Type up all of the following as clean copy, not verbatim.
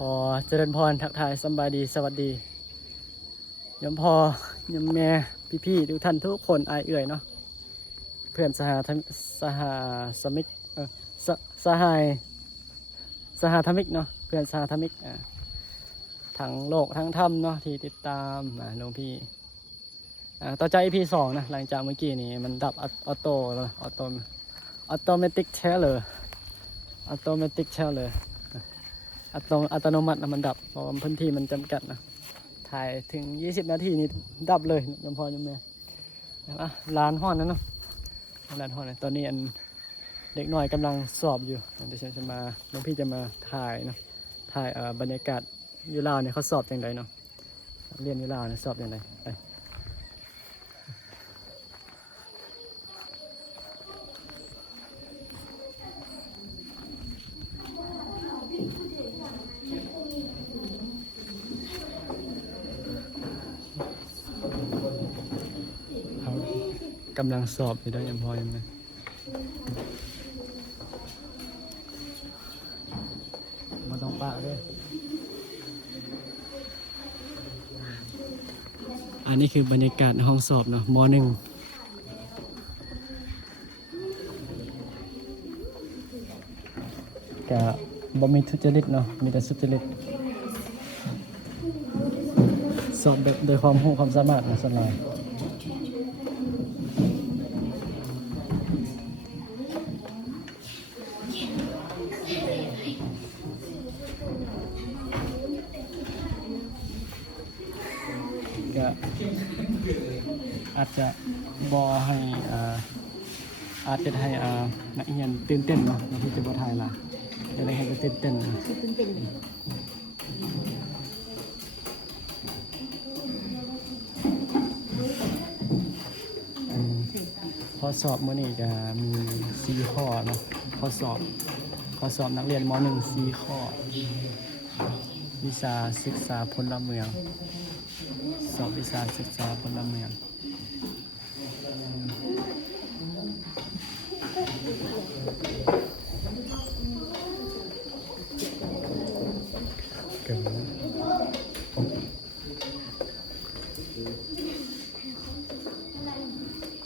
พอเจริญพรทักทายสบายดีสวัสดียมพ่อยมแม่พี่ๆทุกท่านทุกคนอายเอื่อยเนาะเพื่อนสหสมิกสสหายสหธรรมิกเนาะเพื่อนสหธรรมิกทั้งโลกทั้งธรรมเนาะที่ติดตามหลวงพี่ต่อจาก EP 2นะหลังจากเมื่อกี้นี้มันดับออโต้เลยออโตเมติกเทเลอร์ออโตเมติกเทเลอร์อัตโนมัตินะมันดับเพราะพื้นที่มันจำกัดนะถ่ายถึง20นาทีนี่ดับเลยยมพ่อยมแม่นะร้านห้อนนั่นเนาะร้านห้อนนะตอนนี้อันเด็กน้อยกำลังสอบอยู่เดี๋ยวฉันจะมาหลวงพี่จะมาถ่ายนะถ่ายบรรยากาศอยู่ลาวเนี่ยเขาสอบอย่างไรเนาะเรียนอยู่ลาวเนี่ยสอบอย่างไรไปกำลังสอบอยู่ด้วยยมพ่อยมแม่มาต้องปะด้วยอันนี้คือบรรยากาศในห้องสอบเนาะม.1ก็บ่มีทุจริตเนาะมีแต่สุจริตสอบแบบโดยความรู้ความสามารถนะส่วนใหญ่ก็อาจจะบ่ให้อาจจะให้นักเรียนตื่นเต้นเนาะที่จะบ่ถ่ายล่ะจะได้ให้ตื่นเต้นข้อสอบมื้อนี้ก็มี4ข้อเนาะข้อสอบนักเรียนม.1 4ข้อวิชาศึกษาพลเมืองสอบวิชาศึกษาพลเมือง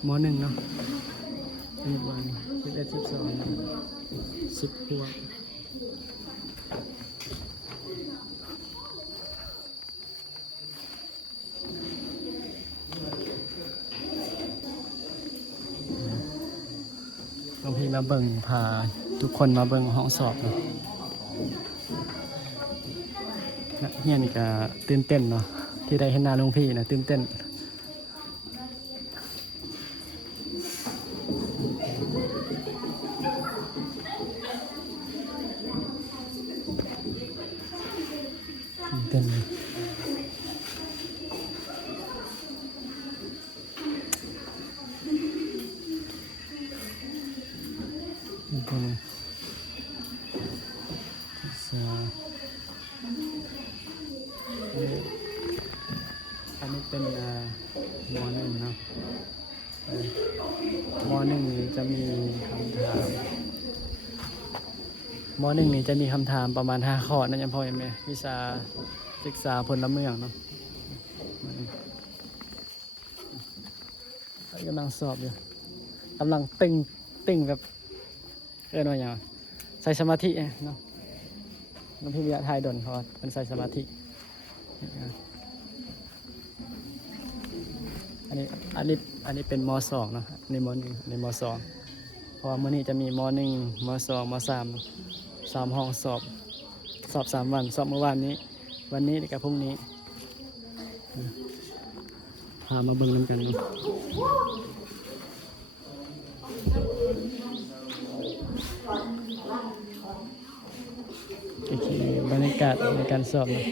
ม.1เนาะมีวัน11 12 10ขวบหลวงพี่มาเบิ่งพาทุกคนมาเบิ่งห้องสอบเนาะนักเรียนนี่ก็ตื่นเต้นเนาะที่ได้เห็นหน้าหลวงพี่นะตื่นเต้นอันนี้เป็นม.1เนาะม.1นี้จะมีคำถามม.1นี้จะมีคำถามประมาณ5ข้อนั่นยังพอเห็นไหมวิชาศึกษาพลเมืองเนาะกำลังสอบอยู่กำลังตึงแบบเรียกว่าอย่างใส่สมาธิเนาะน้องพี่วิทยาไทยดนเพราะมันใส่สมาธิอันนี้เป็นม.2เนาะในม.1ในม.2เพราะว่ามื้อนี้จะมีม.1ม.2ม.3 3ห้องสอบ3วันสอบเมื่อวานนี้วันนี้กับพรุ่งนี้พามาเบิ่งกันเนาะโอเคบรรยากาศในการสอบนะ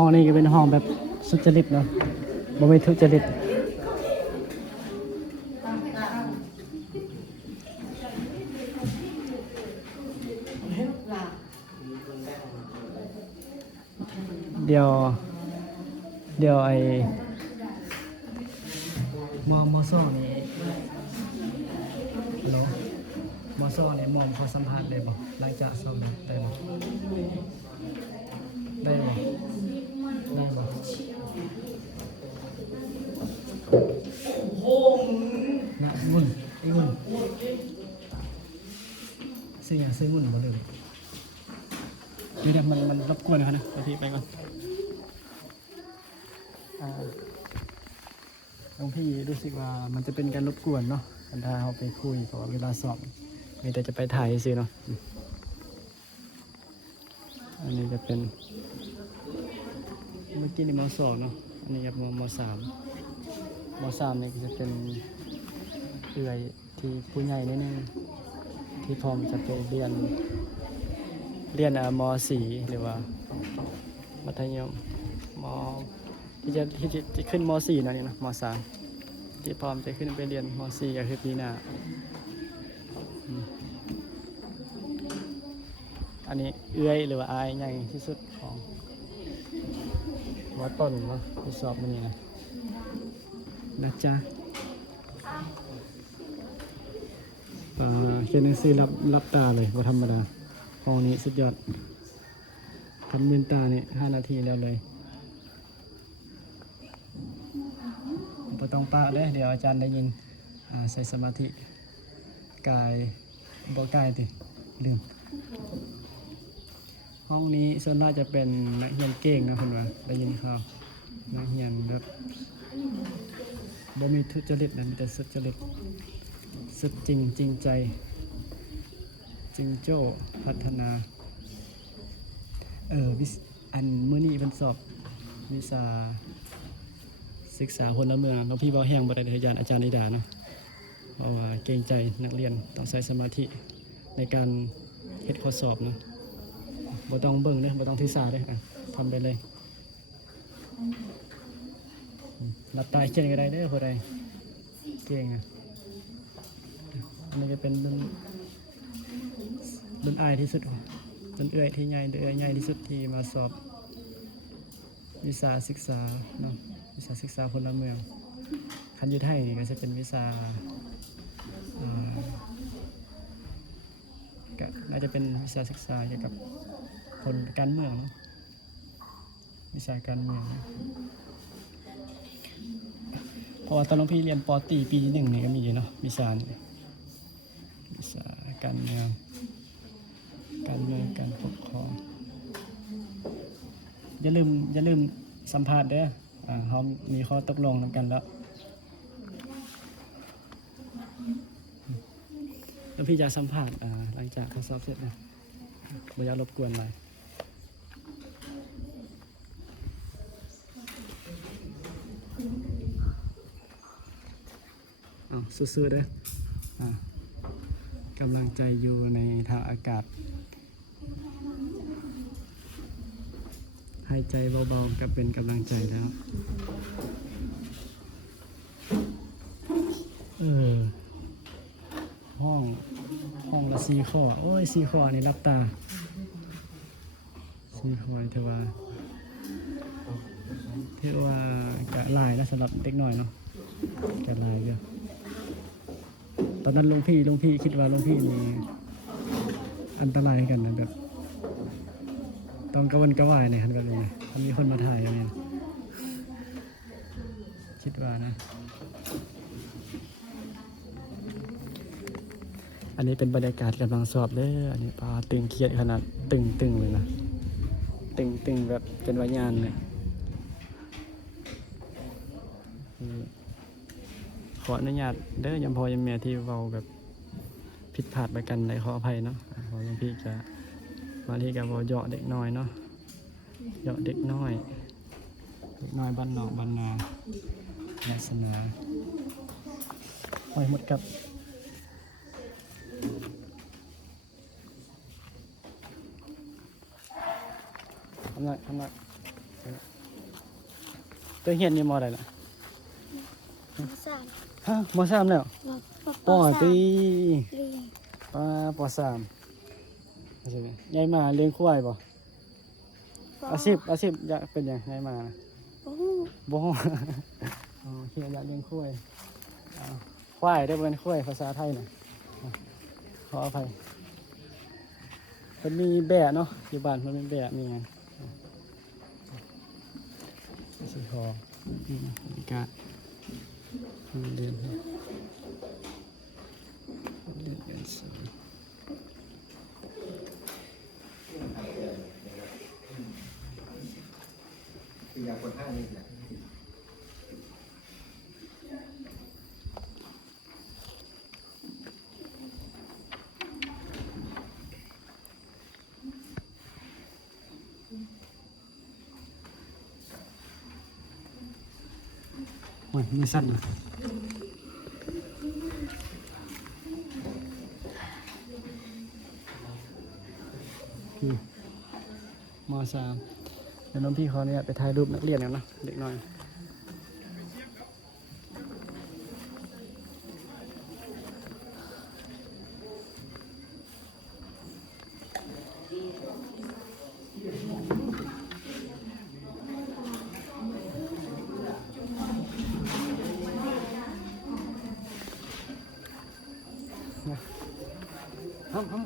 ห้องนี้ก็เป็นห้องแบบสุจริตเนาะบ่มีทุจริต ห เดี๋ยวไอ้มอซ่อนี่ฮัลโหลมอซ่อนี่มอมเขาสัมภาษณ์ได้บ่หลังจากสอบได้บ่ได้บ่ได้บ่นะงุ่นไอ้งุ่นซื้อหยังซื้องุ่นบ่เลยเดี๋ยวมันรบกวนเขานะเดี๋ยวพี่ไปก่อนหลวงพี่รู้สึกว่ามันจะเป็นการรบกวนเนาะถ้าเราไปคุยเพราะว่าเวลาสอบมีแต่จะไปถ่ายซิเนาะอันนี้จะเป็นเมื่อกี้นี่ม.2 เนาะอันนี้กับม.3นี่ก็จะเป็นเอื่อยที่ผู้ใหญ่นิดนึงที่พร้อมจะไปเรียนม.4 หรือว่ามัธยมที่จะขึ้นม.4 เนาะนี่นะม.3 ที่พร้อมจะขึ้นไปเรียนม.4 ก็คือปีหน้าอันนี้เอื้อยหรือว่าอายใหญ่ที่สุดของม.ต้นเนาะที่สอบมันนี่นะจ๊ะเขียนหนังสือรับตาเลยว่าธรรมดาห้องนี้สุดยอดทำมือตาเนี่ย5 นาทีแล้วเลยไม่ต้องปะเลยเดี๋ยวอาจารย์ได้ยินใส่สมาธิกายบอกกายติลืมห้องนี้ส่วนมากจะเป็นนักเรียนเก่งนะคุณว่าได้ยินข่าวนักเรียนแบบบ่มีทุจริตนะมีแต่สุจริตสุดจริงใจจริงโจ้พัฒนาอันมื้อนี้เป็นสอบวิชาศึกษาพลเมืองน้องพี่เบาแห้งบ่ได้เรียนอาจารย์นิดาเนาะเพราะว่าเกรงใจนักเรียนต้องใช้สมาธิในการเฮ็ดข้อสอบเนาะบ่ต้องเบิ่งเด้อบ่ต้องศึกษาเด้อทำไปเลยรับตาเขียนก็ได้เด้อผู้ใดเก่งอันนี้จะเป็นรุ่นอายที่สุดรุ่นเอื้อยที่ใหญ่ที่สุดที่มาสอบวิชาศึกษาเนาะวิชาศึกษาพลเมืองคันอยู่ไทยนี่ก็จะเป็นวิชาก็น่าจะเป็นวิชาศึกษาเกี่ยวกับคนการเมืองเนาะวิชาการเมืองเพราะว่าตอนน้องพี่เรียนป.ตรีปี 1นี่ก็มีเนาะวิชาการเมืองการปกครองอย่าลืมสัมภาษณ์เด้อเขามีข้อตกลงกันแล้วพี่จะสัมภาษณ์หลังจากทดสอบเสร็จนะไม่อยากรบกวนอะไรสู้ๆเด้อกำลังใจอยู่ในทางอากาศหายใจเบาๆก็เป็นกำลังใจแล้วห้องละ4 ข้อโอ้ย4 ข้อนี่รับตา4 ข้อเทว่ากะลายนะสำหรับเด็กหน่อยเนาะกะลายเยอะตอนนั้นหลวงพี่คิดว่าหลวงพี่นี่อันตรายกันนะแบบต้องกระวนกระวายในคันแบบนี้ถ้ามีคนมาถ่ายอะไรเนี่ยคิดว่านะอันนี้เป็นบรรยากาศกำลังสอบเลยอันนี้ปาตึงเครียดขนาดตึงเลยนะตึงแบบเป็นวิญญาณเลยขออนุญาตเด้อยำพอยำเมียที่เราแบบผิดพลาดไปกันในขออภัยเนาะเพราะหลวงพี่จะบางทีก็บอกเหยาะเด็กน้อยเนาะเหยาะเด็กน้อยบ้านนอกบ้านนาศาสนาหมดกับทำหน่อยตัวเฮียนนี่มออะไรล่ะม.3แล้วป.ตีป.3ใหญ่มาเลี้ยงควายป่ะ อาชีพอยากเป็นอย่างไรมานะ โอ้ บ่ โอเคอยากเลี้ยงควายอ้าวควายได้เป็นควายภาษาไทยน่ะขออภัยมันมีแบะเนาะอยู่บ้านมันมีแบะมีไงสีทองนี่นะบรรยากาศเดินสวย คืออยากคนห้างนี่แหละ โอ้ยมือสั่นเลยคือมสามเดี๋ยวน้องพี่เขาเนี่ยไปถ่ายรูปนักเรียนกันนะเด็กน้อย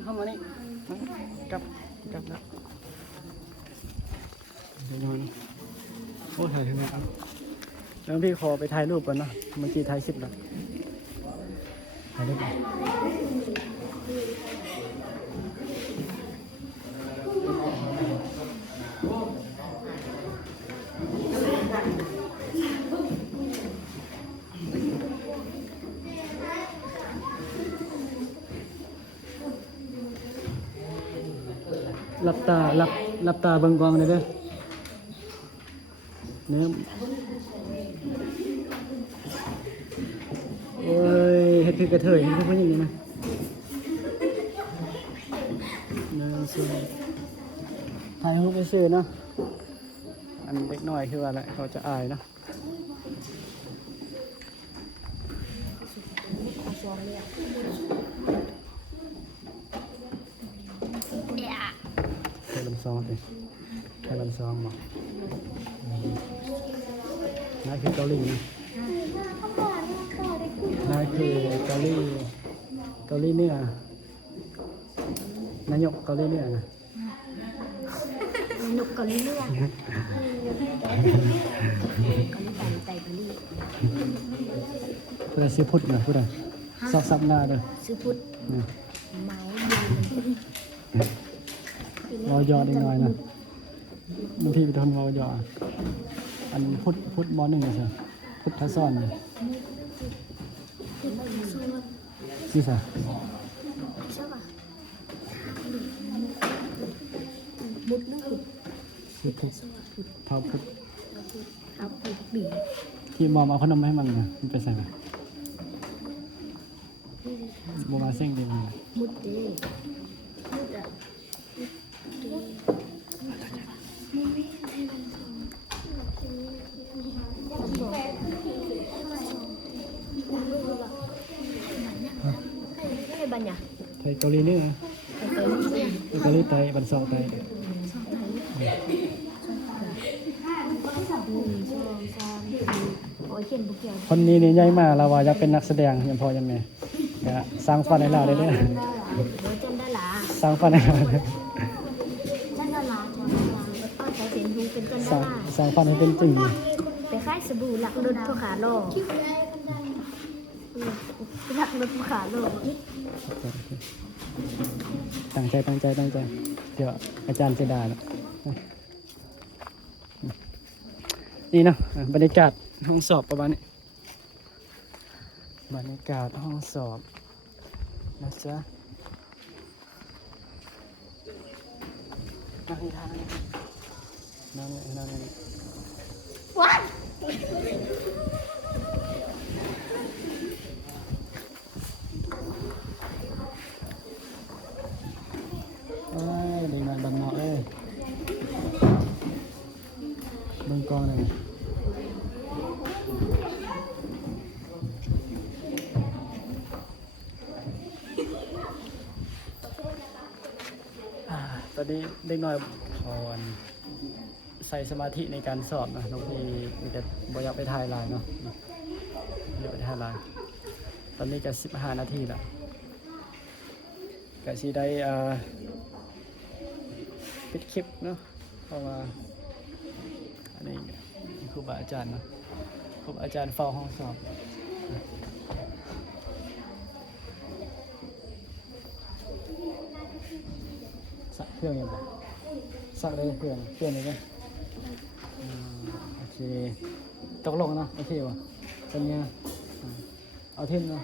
ห้ามมานี่กลับแล้วเดี๋ยวน้อยโอ้ถ่ายถึงไหนครับแล้วพี่ขอไปถ่ายรูปก่อนเนาะเมื่อกี้ถ่ายคลิปแล้วถ่ายรูปก่อนหลับตาเบิ่งกล้องเลยเด้อเนี่ยโอ้ยเฮ็ดคือกระเทยเฮ็ดคือผู้หญิงนี่นะน่าสวยถ่ายรูปไปซื้อเนาะอันเด็กน้อยคือว่าแหละเขาจะอายเนาะไทยลำซองสิไทยลำซองบอกนั่นคือเกาหลีนะนั่นคือเกาหลีเนื้อนายกเกาหลีเนื้อนะ หนุกกับเรื่องเกาหลีไต่บาลี พูดอะไรซื้อพุทธนะพูดอะไรซับหน้าด้วย ซื้อพุทธ นี่ เมา รอยอดอีกหน่อยนะบางทีไปทำรอยออันพุทธมอหนึ่งเลยใช่พุทธซ่อนเลยนี่สิ ใช่ป่ะมุดนึกพุทธ คือพุทธเท้าพุทธ เอาพุทธบี ที่มอมเอาขนมมาให้มันนะมันไปใส่ไหมโบมาเส้งดีมัน มุดเด้มุดอ่ะให้บัญญัติ ไทยเกาหลีเนื้อเกาหลีไตบันซองไตคนนี้นี่ใหญ่มากเราว่าอยากเป็นนักแสดงยังพอยังไงก็สร้างฝันให้เราได้ด้วย จำได้หรอ สร้างฝันให้เราได้ จำได้หรอเอาใส่เสียงดูเป็นจำ ส ได้ ร้างฝันให้เป็นจริง ไปค่ายสบู่หลักรถผู้ขาโลกหลักรถผู้ขาโลก ตั้งใจเดี๋ยวอาจารย์จะด่าแล้วนี่เนาะบรรยากาศห้องสอบประมาณนี้บรรยากาศห้องสอบนะจ๊ะนั่งทางนั่งวัดดีงานบันเนาะเบิ่งกองเลยตอนนี้เด็กน้อยพร ส่สมาธิในการสอบนะน้องพี่มีแต่บ่อยากไปถ่ายไลน์เนาะอยากไปถ่ายไลน์ตอนนี้ก็15 นาทีแล้วก็สิได้ปิดคลิปเนาะเพราะว่าอันนี้ครูบาอาจารย์เนาะครูบาอาจารย์เฝ้าห้องสอบสักเครื่องยังไงสักได้เครื่องนี้ไหมโอเคตกลงเนาะโอเควะสัญญาเอาทิ้งเนาะ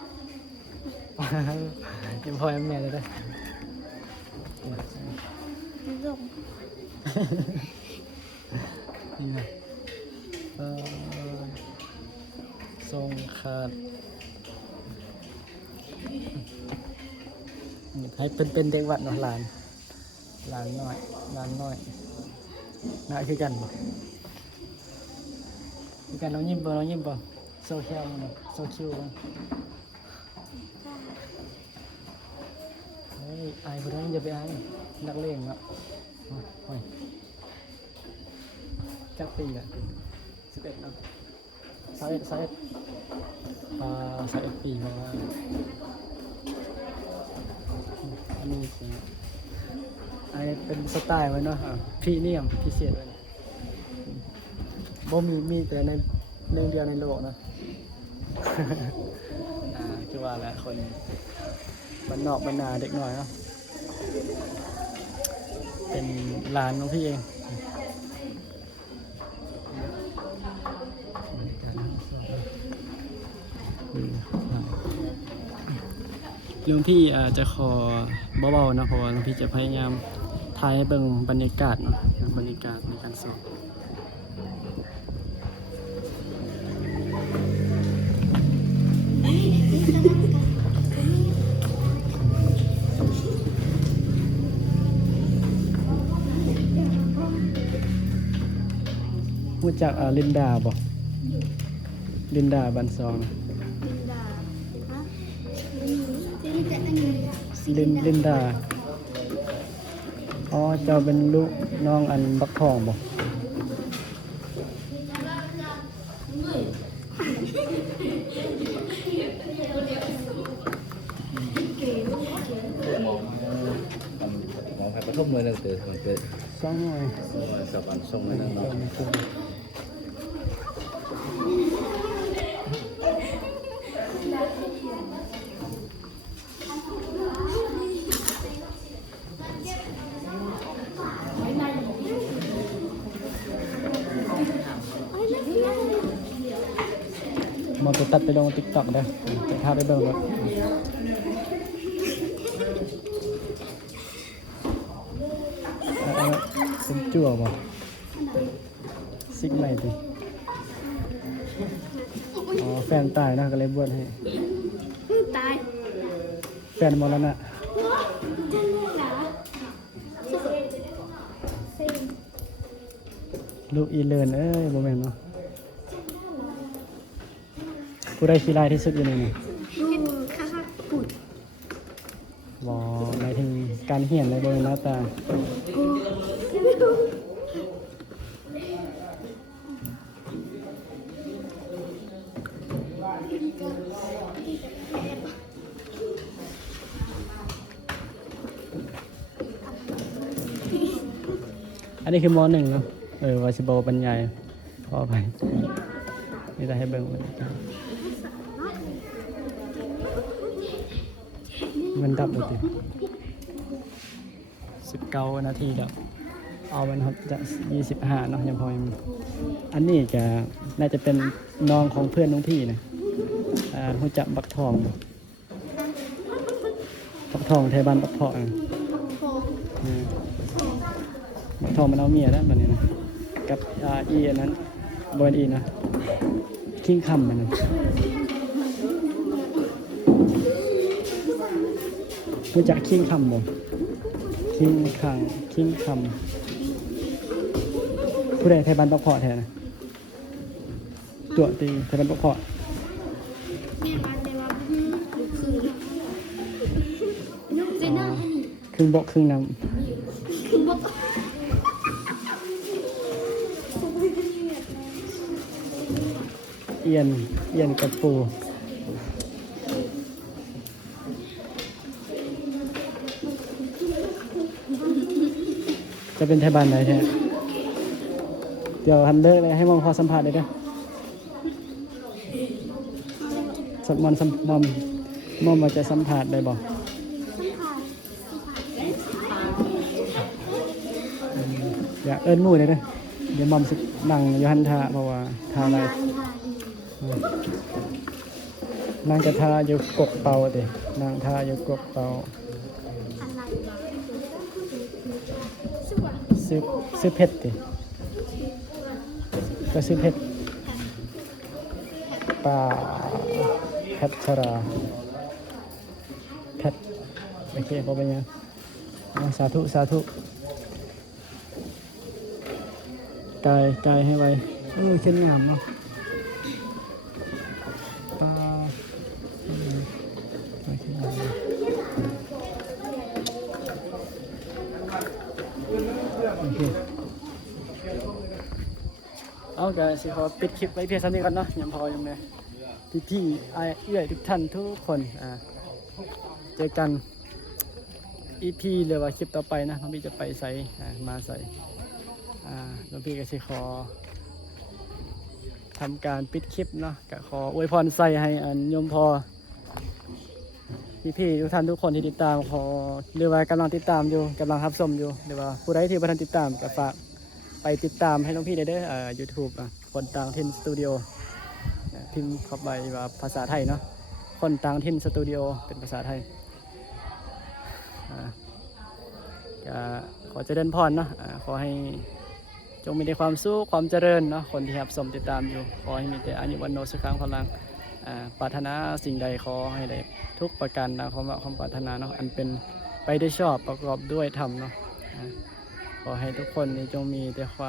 ยังพอแม่เลยได้ ลง นี่นะทรงขาดให้เป็นเด็กวัดเนาะหลานน้อยน่าคือกันบ่คือกันน้องยิ้มบ่โซเชียลเนาะโซคิวบ่เฮ้ยอายบ่ได้อย่าไปอายนักเลงเนาะโอ้ยจักปีละ11เนาะ21ปีมาอันนี้สิอันนี้เป็นสไตล์ไว้เนาะพรีเมียมพิเศษไว้บ่มีแต่ในหนึ่งเดียวในโลกนะ คือว่าแหละคนบ้านนอกบ้านนาเด็กหน่อยเนาะเป็นหลานของพี่เองลุงพี่อาจจะขอเบาๆนะเพราะว่าลุงพี่จะพยายามถ่ายให้เบิ่งบรรยากาศเนาะบรรยากาศในการสอบรู้จักลินดาบ่ลินดาบันซองนะ ลินดาอ๋อเจ้าเป็นลูกน้องอันบักทองบ่มองให้กระทบมือนั่นเกิดมันเกิด สองหน่อย กับอันส่งไปนั่นเนาะ มาไปตัดไปลง TikTok ได้จะพาไปเบิ่งรถเป็นจั่วบ่ซิกใหม่ดิอ๋อแฟนตายนะก็เลยบวชให้ ตาย แฟนมรณะลูกอีเลินเอ้ยบ่แม่นเนาะผู้ใดขี้ลายที่สุดอยู่ในนี้ ดูค่ะปุด บ่หมายถึงการเหียนในบริเวณหน้าตาอันนี้คือม.1 เนาะวาสิบรรยายพอไปนี่จะให้เบิ่งบรรยากาศมันดับหมดเลย19 นาทีแล้วเอามันครับจะ25เนาะยังพอยังอันนี้จะน่าจะเป็นน้องของเพื่อนน้องพี่นะรู้จักบักทองบ่บักทองไทยบ้านบักทองบักทองมันเอาเมียแล้วมันนี่นะกับอีอันนั้นบนอีนะคิงคำมันนะรู้จักคิงคำบ่คิงคำผู้ใดไทยบ้านบักเพาะแทนนะตัวตีไทยบ้านบักเพาะ แม่บ้านแต่ว่าคือลูกเจน่าให้ ครึ่งบกครึ่งน้ คือบก ำ อียนกับปูจะเป็นไทยบ้านไหนแท้เดี๋ยวฮันเดอร์เลยให้มองพอสัมผัสเลยเด้อสัมมอนสัมมอมมอมมาจะสัมผัสได้บ่อย่าเอิ้นหมู่เลยเด้อเดี๋ยวมอมสินั่งอยู่หันทาเพราะว่าทาอะไรนางจะทาอยู่กกเป่าเด้นางทาอยู่กกเป่าซื้อเพชรดิก็ซื้อเพชรป่าเพชรชราเพชรโอเคพอไปยังสาธุสาธุกายให้ไวเช่นงามเนาะป่าโอเคโอเคเอาก็สิขอปิดคลิปไว้เพียงเท่านี้ก่อนเนาะยังพอยังไงพี่ๆเอื้อยทุกท่านทุกคนเจอกัน EP เลยว่าคลิปต่อไปนะน้องพี่จะไปใส่มาใส่น้องพี่ก็สิขอทำการปิดคลิปเนาะก็ขออวยพรใส่ให้โยมพอพี่ๆทุกท่านทุกคนที่ติดตามขอเรียกว่ากำลังติดตามอยู่กำลังรับชมอยู่หรือว่าผู้ใดที่บ่ทันติดตามก็ฝากไปติดตามให้น้องพี่ได้เด้อYouTube คนต่างถิ่นสตูดิโอพิมพ์เข้าไปว่าภาษาไทยเนาะคนต่างถิ่นสตูดิโอเป็นภาษาไทยขอเจริญพรเนาะขอให้จงมีแต่ความสุขความเจริญเนาะคนที่รับชมติดตามอยู่ขอให้มีแต่อายุวันโนสุขังพลังปรารถนาสิ่งใดขอให้ได้ทุกประการนะความปรารถนาเนาะอันเป็นไปได้ชอบประกอบด้วยธรรมเนาะขอให้ทุกคนจงมีแต่ความ